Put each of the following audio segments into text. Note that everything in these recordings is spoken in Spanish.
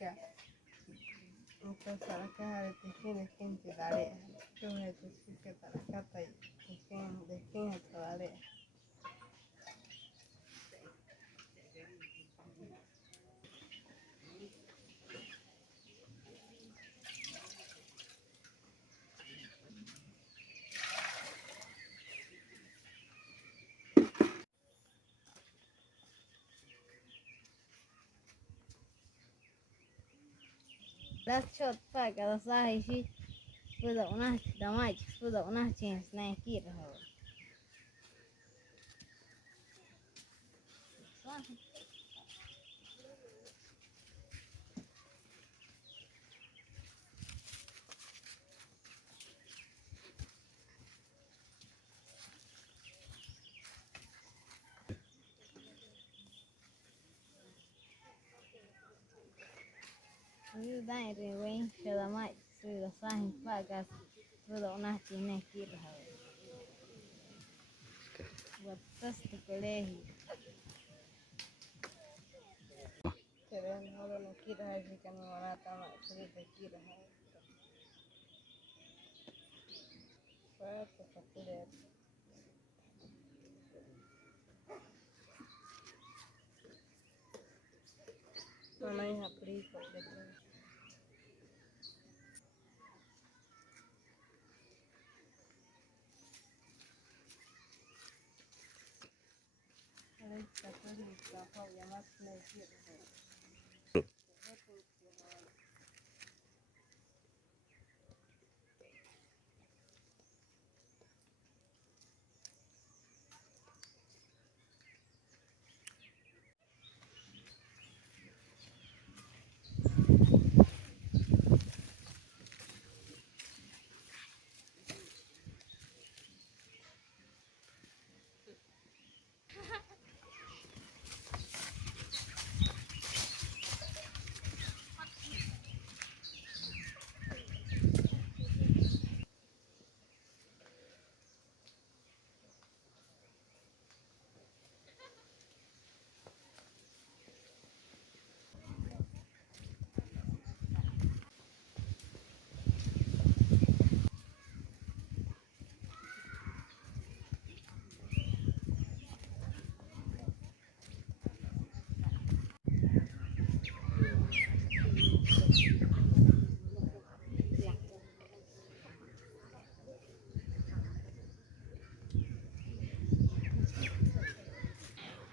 certifica. Entonces, para acá de tejer gente tarea. Yo me certifica para acá y tejer tarea. That's shot back at the side. She put up on us, the mic, put up on us, chance, nice kid. You died anyway, so the mic, through the sign back as put up on us, nice kid. What does the colegio? Pero no quiero decir que no van a tomar, pero te quiero decir. Fuerte para poder. No, no es aplico,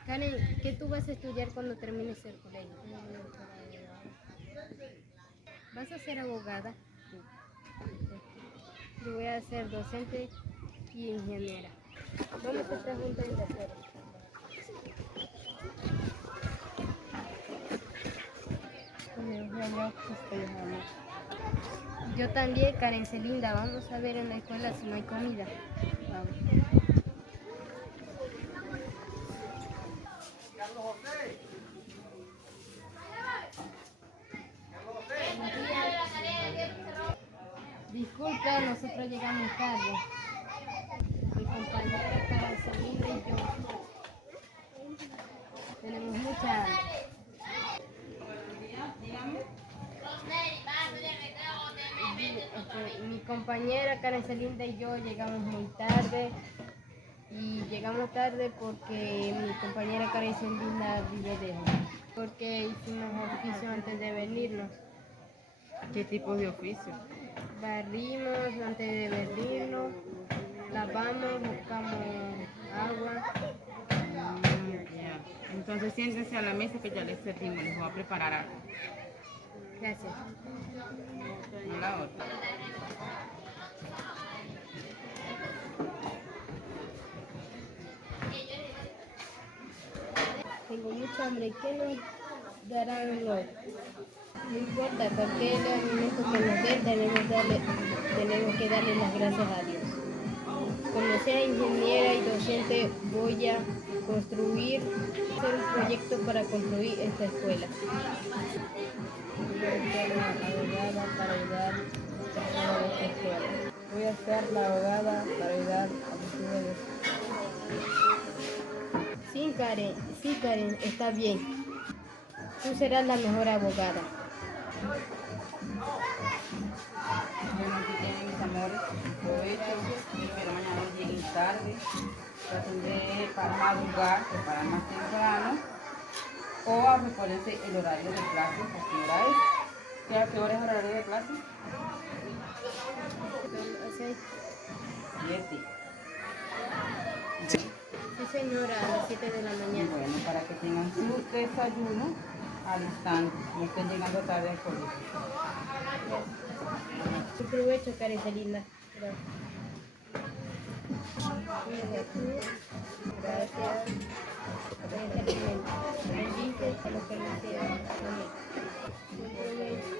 Karen, ¿qué tú vas a estudiar cuando termines el colegio? ¿Vas a ser abogada? Yo voy a ser docente y ingeniera. ¿Dónde te estás juntando a hacer? Yo también, Karen Celinda. Vamos a ver en la escuela si no hay comida. Vamos. Disculpa, nosotros llegamos tarde. Mi compañera Karen Celinda y yo tenemos mucha hambre. Mi compañera Karen Celinda y yo llegamos muy tarde. Y llegamos tarde porque mi compañera Karen Celinda vive lejos. Porque hicimos oficio antes de venirnos. ¿Qué tipo de oficio? Barrimos antes de venirnos, lavamos, buscamos agua. Ya. Entonces siéntense a la mesa que ya les servimos, les voy a preparar algo. Gracias. No la otra. Tengo mucha hambre. ¿Qué nos darán hoy? No importa, cualquier alimento que nos den, tenemos que darle las gracias a Dios. Como sea ingeniera y docente, voy a hacer un proyecto para construir esta escuela. Voy a ser la abogada para ayudar a los jóvenes. Sí, Karen, está bien. Tú serás la mejor abogada. Bueno, aquí tienen mis amores, provecho, espero mañana no lleguen tarde, traten de para madrugar, preparar más temprano, o recuérdense el horario de clase, ¿a qué hora es? ¿A qué hora es el horario de clase? Son las 7. Sí, señora, a las 7 de la mañana. Bueno, para que tengan su desayuno al instante, no estén llegando tarde al colegio. Su provecho, carita linda. Gracias. Gracias. Bendice a los que nos quieran. Amén. Buen provecho.